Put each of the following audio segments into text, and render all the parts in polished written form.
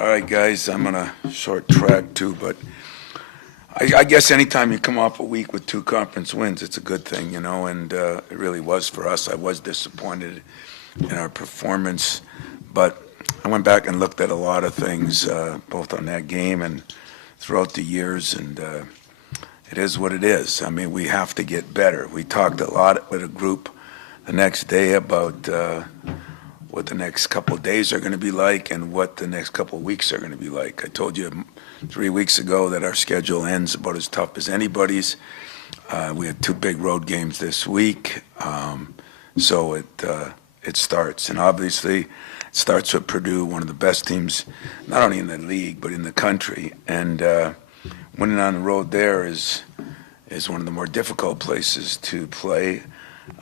All right, guys, I'm on a short track too, but I guess anytime you come off a week with two conference wins, it's a good thing, and it really was for us. I was disappointed in our performance, but I went back and looked at a lot of things, both on that game and throughout the years, and it is what it is. I mean, we have to get better. We talked a lot with a group the next day about what the next couple of days are going to be like and what the next couple of weeks are going to be like. I told you 3 weeks ago that our schedule ends about as tough as anybody's. We had two big road games this week, so it starts. And obviously, it starts with Purdue, one of the best teams, not only in the league, but in the country. And winning on the road there is one of the more difficult places to play.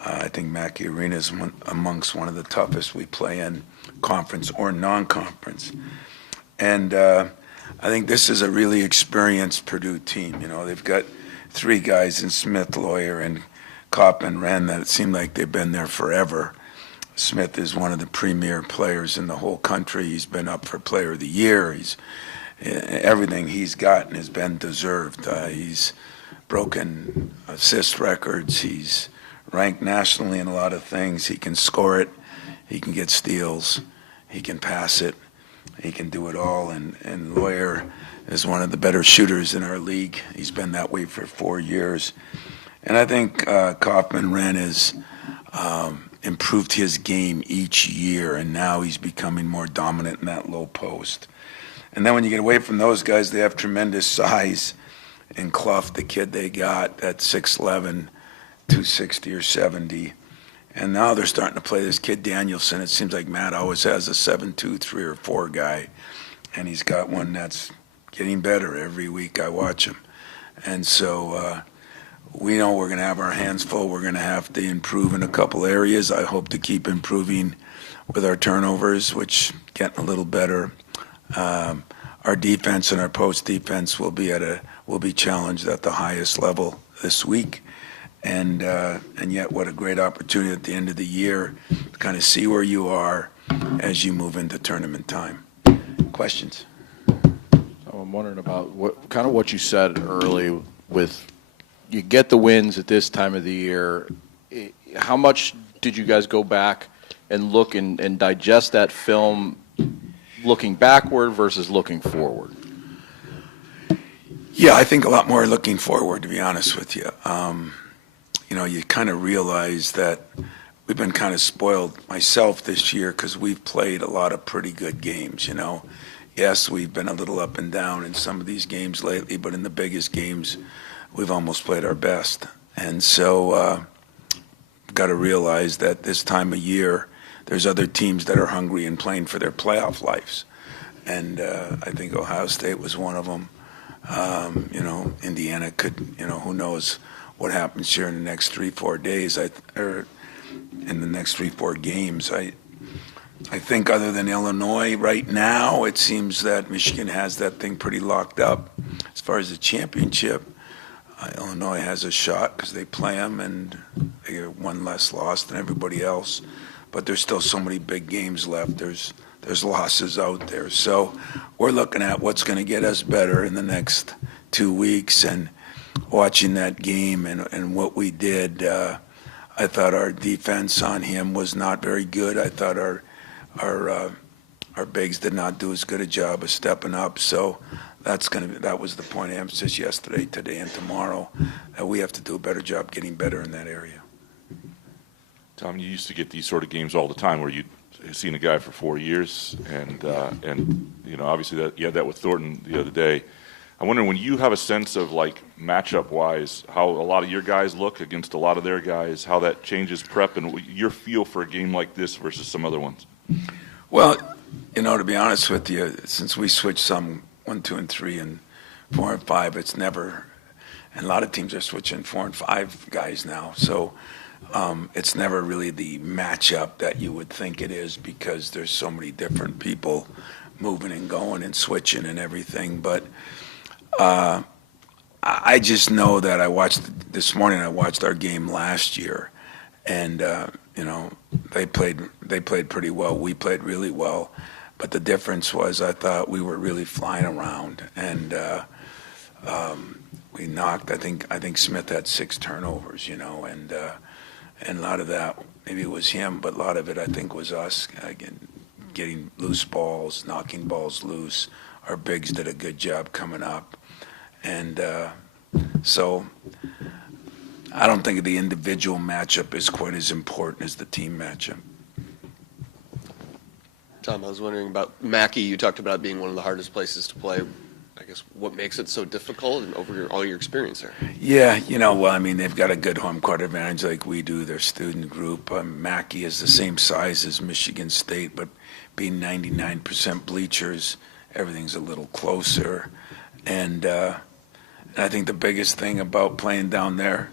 I think Mackey Arena is amongst one of the toughest we play in, conference or non-conference. And I think this is a really experienced Purdue team. They've got three guys in Smith, Lawyer, and Kopp and Wren that it seemed like they've been there forever. Smith is one of the premier players in the whole country. He's been up for Player of the Year. Everything he's gotten has been deserved. He's broken assist records. He's ranked nationally in a lot of things. He can score it. He can get steals. He can pass it. He can do it all. And Lawyer is one of the better shooters in our league. He's been that way for 4 years. And I think Kaufman Wren has improved his game each year, and now he's becoming more dominant in that low post. And then when you get away from those guys, they have tremendous size. And Clough, the kid they got, at 6'11", 260 or 70. And now they're starting to play this kid Danielson. It seems like Matt always has a 7'2", 3 or 4 guy. And he's got one that's getting better every week I watch him. And so we know we're going to have our hands full. We're going to have to improve in a couple areas. I hope to keep improving with our turnovers, which getting a little better. Our defense and our post defense will be challenged at the highest level this week. And yet what a great opportunity at the end of the year to kind of see where you are as you move into tournament time. Questions? I'm wondering about what you said early with you get the wins at this time of the year. How much did you guys go back and look and digest that film looking backward versus looking forward? Yeah, I think a lot more looking forward, to be honest with you. You kind of realize that we've been kind of spoiled myself this year because we've played a lot of pretty good games, Yes, we've been a little up and down in some of these games lately, but in the biggest games, we've almost played our best. And so got to realize that this time of year, there's other teams that are hungry and playing for their playoff lives. And I think Ohio State was one of them. Indiana could, who knows what happens here in the next 3-4 days, or in the next 3-4 games. I think other than Illinois right now, it seems that Michigan has that thing pretty locked up. As far as the championship, Illinois has a shot because they play them and they get one less loss than everybody else. But there's still so many big games left. There's losses out there. So we're looking at what's going to get us better in the next 2 weeks and watching that game and what we did. I thought our defense on him was not very good. I thought our bigs did not do as good a job of stepping up. So that was the point of emphasis yesterday, today, and tomorrow. That we have to do a better job getting better in that area. Tom, you used to get these sort of games all the time where you'd seen a guy for 4 years, and obviously that you had that with Thornton the other day. I wonder, when you have a sense of, like, matchup-wise, how a lot of your guys look against a lot of their guys, how that changes prep and your feel for a game like this versus some other ones? Well, to be honest with you, since we switched some 1, 2, and 3 and 4 and 5, it's never, and a lot of teams are switching 4 and 5 guys now. So it's never really the matchup that you would think it is because there's so many different people moving and going and switching and everything. But I just know that this morning I watched our game last year, and they played pretty well. We played really well. But the difference was I thought we were really flying around, and we knocked. I think Smith had 6 turnovers, and a lot of that maybe it was him, but a lot of it I think was us getting loose balls, knocking balls loose. Our bigs did a good job coming up, and so I don't think the individual matchup is quite as important as the team matchup. Tom, I was wondering about Mackey. You talked about it being one of the hardest places to play. I guess what makes it so difficult and over all your experience there? Yeah, well, I mean, they've got a good home court advantage like we do, their student group. Mackey is the same size as Michigan State, but being 99% bleachers, everything's a little closer. And I think the biggest thing about playing down there,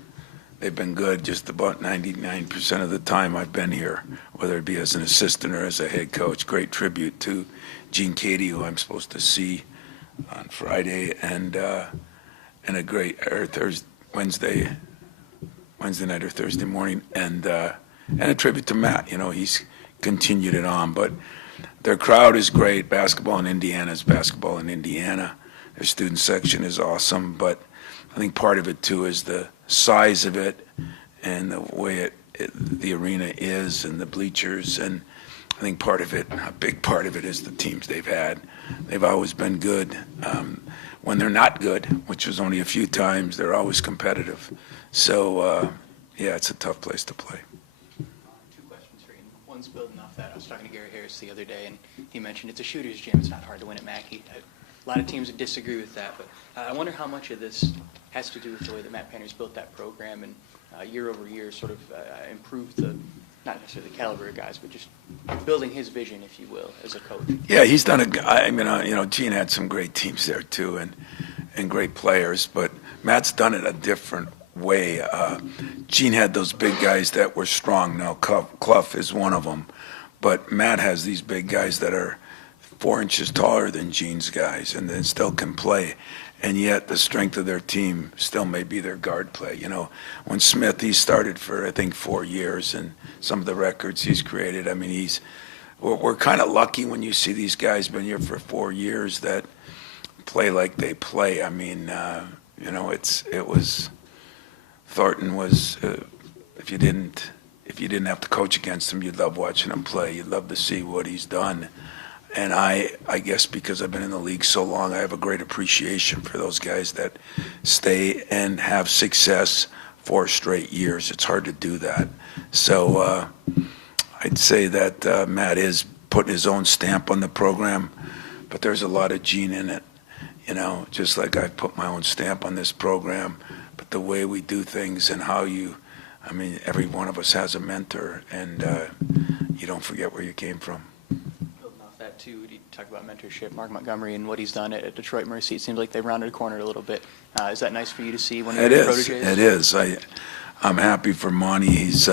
they've been good just about 99% of the time I've been here, whether it be as an assistant or as a head coach. Great tribute to Gene Cady, who I'm supposed to see on Friday, and a great Wednesday night or Thursday morning, and a tribute to Matt. He's continued it on, but their crowd is great. Basketball in Indiana is basketball in Indiana. Their student section is awesome, but I think part of it too is the size of it and the way the arena is and the bleachers, and I think a big part of it is the teams they've had. They've always been good. When they're not good, which was only a few times, they're always competitive. So, yeah, it's a tough place to play. 2 questions for you. One's building off that. I was talking to Gary Harris the other day, and he mentioned it's a shooter's gym. It's not hard to win at Mackey. A lot of teams would disagree with that, but I wonder how much of this has to do with the way that Matt Painter's built that program and year over year sort of improved the, not necessarily the caliber of guys, but just building his vision, if you will, as a coach. Yeah, he's done Gene had some great teams there too, and great players, but Matt's done it a different way. Gene had those big guys that were strong. Now Clough is one of them, but Matt has these big guys that are 4 inches taller than Gene's guys, and then still can play. And yet the strength of their team still may be their guard play. When Smith, he started for, I think, 4 years, and some of the records he's created, I mean, we're kind of lucky when you see these guys been here for 4 years that play like they play. I mean, Thornton was, if you didn't have to coach against him, you'd love watching him play. You'd love to see what he's done. And I guess because I've been in the league so long, I have a great appreciation for those guys that stay and have success 4 straight years. It's hard to do that. So I'd say that Matt is putting his own stamp on the program, but there's a lot of Gene in it, just like I put my own stamp on this program. But the way we do things and every one of us has a mentor, and you don't forget where you came from. That too, you talk about mentorship, Mark Montgomery and what he's done at Detroit Mercy. It seems like they've rounded a corner a little bit. Is that nice for you to see when you're proteges? It is. I'm happy for Monty. He's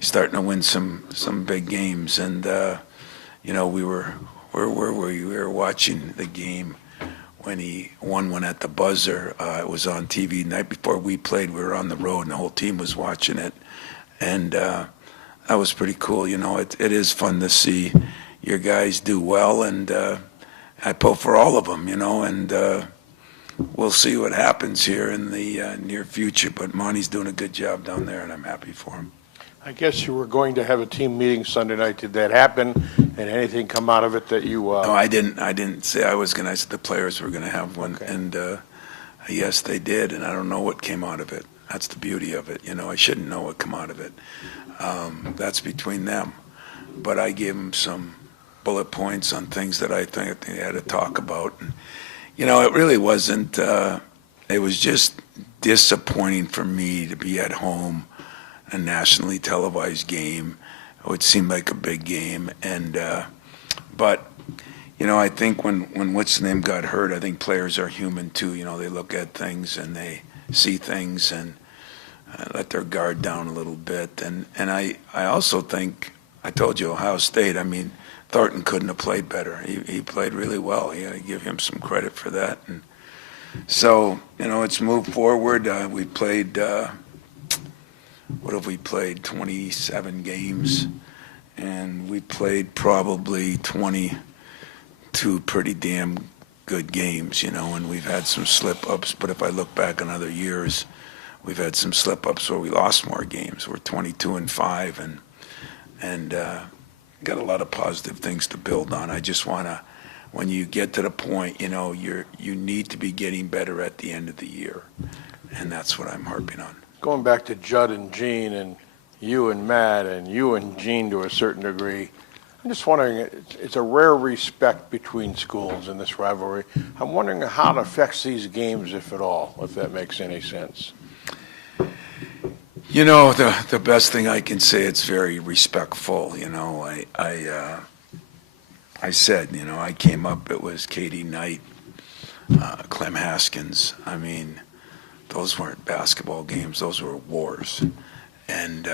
starting to win some big games, and we were watching the game when he won one at the buzzer. It was on TV the night before we played. We were on the road, and the whole team was watching it, and that was pretty cool. It is fun to see your guys do well, and I pull for all of them, and we'll see what happens here in the near future. But Monty's doing a good job down there, and I'm happy for him. I guess you were going to have a team meeting Sunday night. Did that happen? And anything come out of it that you? No, I didn't say I was going to. I said the players were going to have one, okay. And yes, they did. And I don't know what came out of it. That's the beauty of it. I shouldn't know what came out of it. That's between them. But I gave them some bullet points on things that I think they had to talk about. And, it really wasn't. It was just disappointing for me to be at home. A nationally televised game. It would seem like a big game, and but I think when what's the name got hurt, I think players are human too. They look at things and they see things and let their guard down a little bit. And I also think I told you Ohio State. Thornton couldn't have played better. He played really well. You got to give him some credit for that. And so it's moved forward. We played. What have we played? 27 games, and we played probably 20 two pretty damn good games, and we've had some slip-ups, but if I look back on other years, we've had some slip-ups where we lost more games. We're 22-5, and got a lot of positive things to build on. I just want to, when you get to the point, you need to be getting better at the end of the year, and that's what I'm harping on. Going back to Judd and Gene and you and Matt and you and Gene to a certain degree, I'm just wondering, it's a rare respect between schools in this rivalry. I'm wondering how it affects these games, if at all, if that makes any sense. The best thing I can say, it's very respectful. I said, I came up, it was Katie Knight, Clem Haskins. I mean, those weren't basketball games, those were wars. And,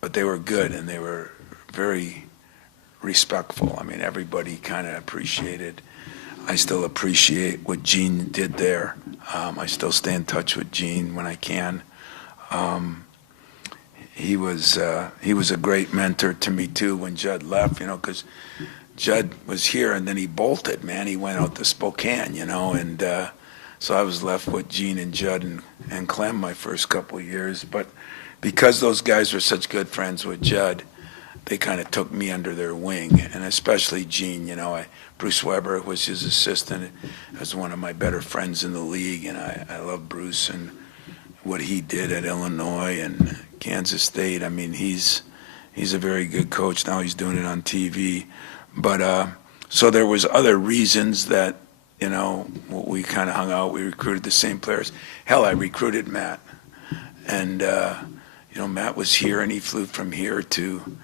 but they were good and they were very respectful. I mean, everybody kind of appreciated. I still appreciate what Gene did there. I still stay in touch with Gene when I can. He was a great mentor to me too when Judd left, because Judd was here and then he bolted, man. He went out to Spokane, and so I was left with Gene and Judd and Clem my first couple of years. But because those guys were such good friends with Judd, they kind of took me under their wing, and especially Gene. Bruce Weber was his assistant, was one of my better friends in the league, and I love Bruce and what he did at Illinois and Kansas State. I mean, he's a very good coach. Now he's doing it on TV. But so there was other reasons that, we kind of hung out. We recruited the same players. Hell, I recruited Matt. And, Matt was here and he flew from here to,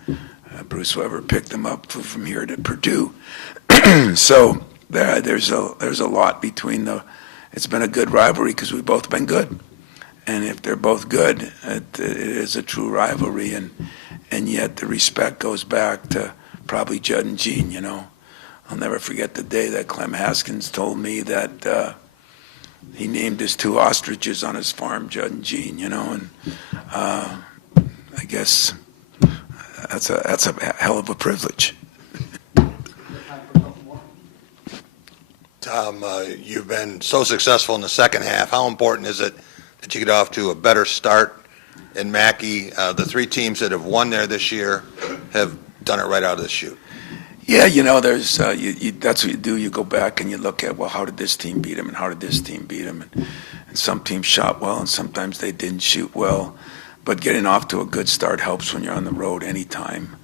Bruce Weber picked him up, flew from here to Purdue. So there's a lot between it's been a good rivalry because we've both been good. And if they're both good, it is a true rivalry. And yet the respect goes back to probably Judd and Gene, I'll never forget the day that Clem Haskins told me that he named his two ostriches on his farm, Judd and Gene, and I guess that's a hell of a privilege. Tom, you've been so successful in the second half. How important is it that you get off to a better start in Mackey? The three teams that have won there this year have done it right out of the chute. Yeah, there's that's what you do. You go back and you look at, well, how did this team beat them and how did this team beat them? And some teams shot well and sometimes they didn't shoot well. But getting off to a good start helps when you're on the road anytime.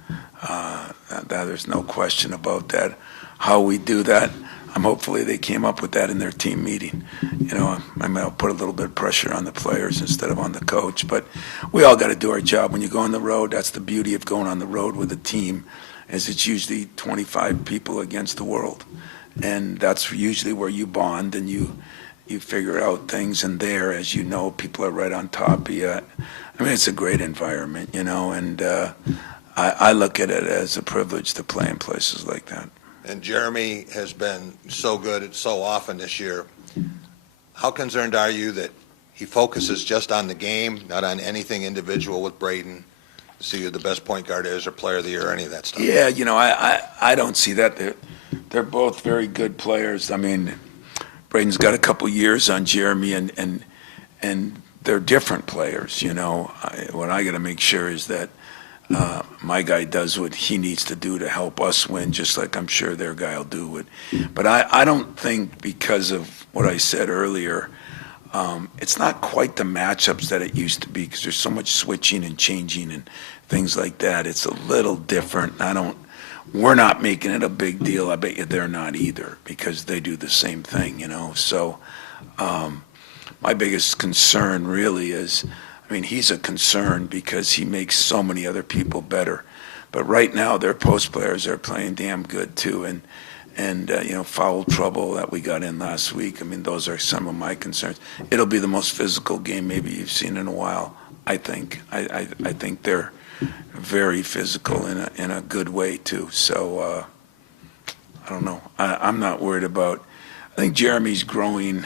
There's no question about that. How we do that, hopefully they came up with that in their team meeting. I might put a little bit of pressure on the players instead of on the coach. But we all got to do our job. When you go on the road, that's the beauty of going on the road with a team, is it's usually 25 people against the world. And that's usually where you bond and you figure out things. And there, as you know, people are right on top of you. I mean, it's a great environment, and I look at it as a privilege to play in places like that. And Jeremy has been so good so often this year. How concerned are you that he focuses just on the game, not on anything individual with Braden? See who the best point guard is or player of the year or any of that stuff? Yeah, I don't see that. They're both very good players. I mean, Braden's got a couple years on Jeremy, and they're different players. What I got to make sure is that my guy does what he needs to do to help us win, just like I'm sure their guy will do it. But I don't think, because of what I said earlier, it's not quite the matchups that it used to be, because there's so much switching and changing and things like that. It's a little different. We're not making it a big deal. I bet you they're not either, because they do the same thing, So my biggest concern really is, he's a concern because he makes so many other people better. But right now, their post players are playing damn good too. And foul trouble that we got in last week. Those are some of my concerns. It'll be the most physical game maybe you've seen in a while, I think. I think they're very physical in a good way too. So I don't know. I'm not worried about. I think Jeremy's growing.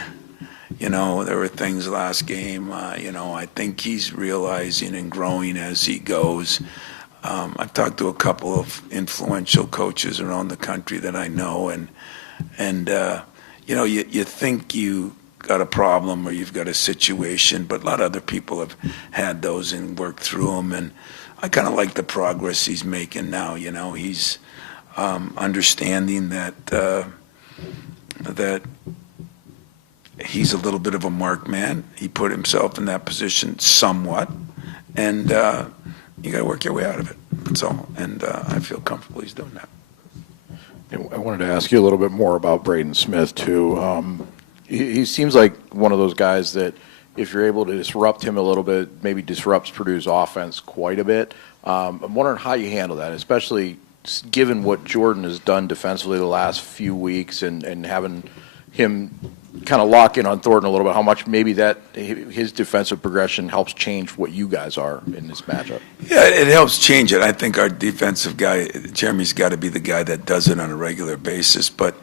There were things last game. I think he's realizing and growing as he goes. I've talked to a couple of influential coaches around the country that I know, and you think you got a problem or you've got a situation, but a lot of other people have had those and worked through them. And I kind of like the progress he's making now. He's understanding that he's a little bit of a marked man. He put himself in that position somewhat, and you got to work your way out of it. That's all. And I feel comfortable he's doing that. I wanted to ask you a little bit more about Braden Smith, too. He seems like one of those guys that if you're able to disrupt him a little bit, maybe disrupts Purdue's offense quite a bit. I'm wondering how you handle that, especially given what Jordan has done defensively the last few weeks and having him kind of lock in on Thornton a little bit, how much maybe that his defensive progression helps change what you guys are in this matchup. Yeah, it helps change it. I think our defensive guy, Jeremy's got to be the guy that does it on a regular basis, but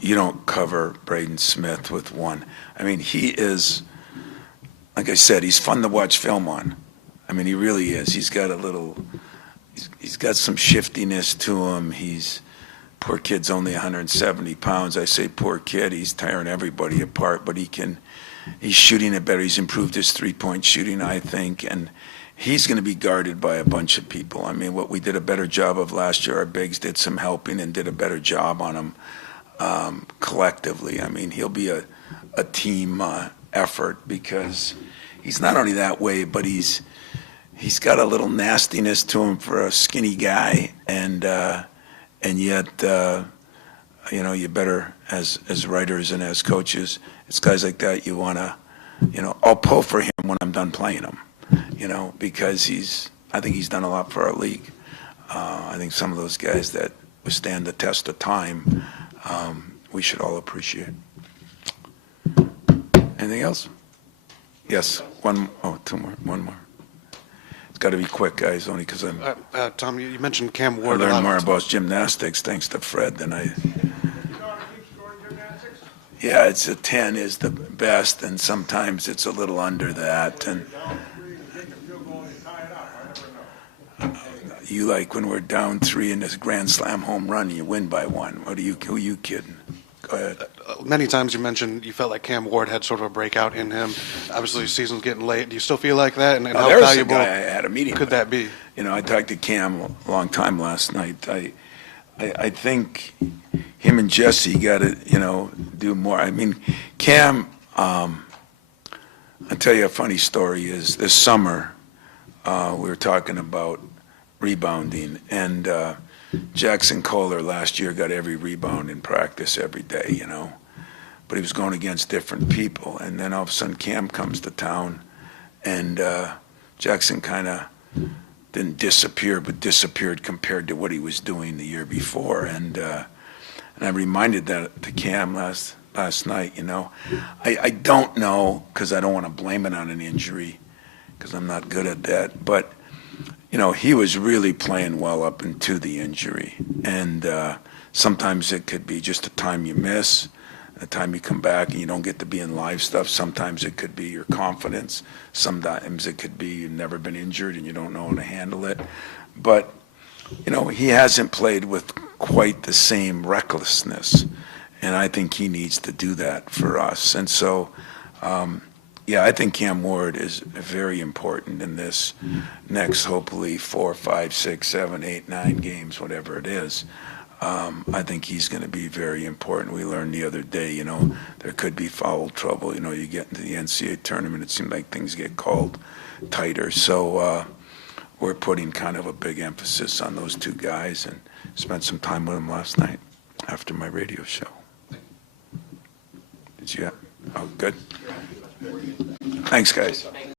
you don't cover Braden Smith with one. I mean, he is, like I said, he's fun to watch film on. I mean, he really is. He's got he's got some shiftiness to him. Poor kid's only 170 pounds. I say poor kid. He's tearing everybody apart, but he's shooting it better. He's improved his three-point shooting, I think, and he's going to be guarded by a bunch of people. I mean, what we did a better job of last year, our bigs did some helping and did a better job on him collectively. I mean, he'll be a team effort because he's not only that way, but he's got a little nastiness to him for a skinny guy, and yet, you better, as writers and as coaches, it's guys like that you want to, I'll pull for him when I'm done playing him, because I think he's done a lot for our league. I think some of those guys that withstand the test of time, we should all appreciate. Anything else? Yes, two more, one more. It's got to be quick, guys, only because I'm. Tom, you mentioned Cam I Ward. learned more about gymnastics thanks to Fred than I. Yeah, it's a 10 is the best, and sometimes it's a little under that. And you like when we're down 3 in this Grand Slam home run, you win by 1. Who are you kidding? Go ahead. Many times you mentioned you felt like Cam Ward had sort of a breakout in him. Obviously, the season's getting late. Do you still feel like that? And how There's valuable a guy I had a meeting could with. that be? I talked to Cam a long time last night. I think him and Jesse got to, do more. I mean, Cam, I'll tell you a funny story is this summer we were talking about rebounding, and Jackson Kohler last year got every rebound in practice every day, but he was going against different people. And then all of a sudden Cam comes to town, and Jackson kind of didn't disappear, but disappeared compared to what he was doing the year before. And I reminded that to Cam last night, I don't know, because I don't want to blame it on an injury, because I'm not good at that, but he was really playing well up into the injury. And sometimes it could be just a time you miss, a time you come back and you don't get to be in live stuff. Sometimes it could be your confidence. Sometimes it could be you've never been injured and you don't know how to handle it. But, he hasn't played with quite the same recklessness. And I think he needs to do that for us. And so, I think Cam Ward is very important in this next, hopefully, 4, 5, 6, 7, 8, 9 games, whatever it is. I think he's going to be very important. We learned the other day, there could be foul trouble. You get into the NCAA tournament, it seems like things get called tighter. So we're putting kind of a big emphasis on those two guys, and spent some time with them last night after my radio show. Did you? Oh, good. Thanks, guys.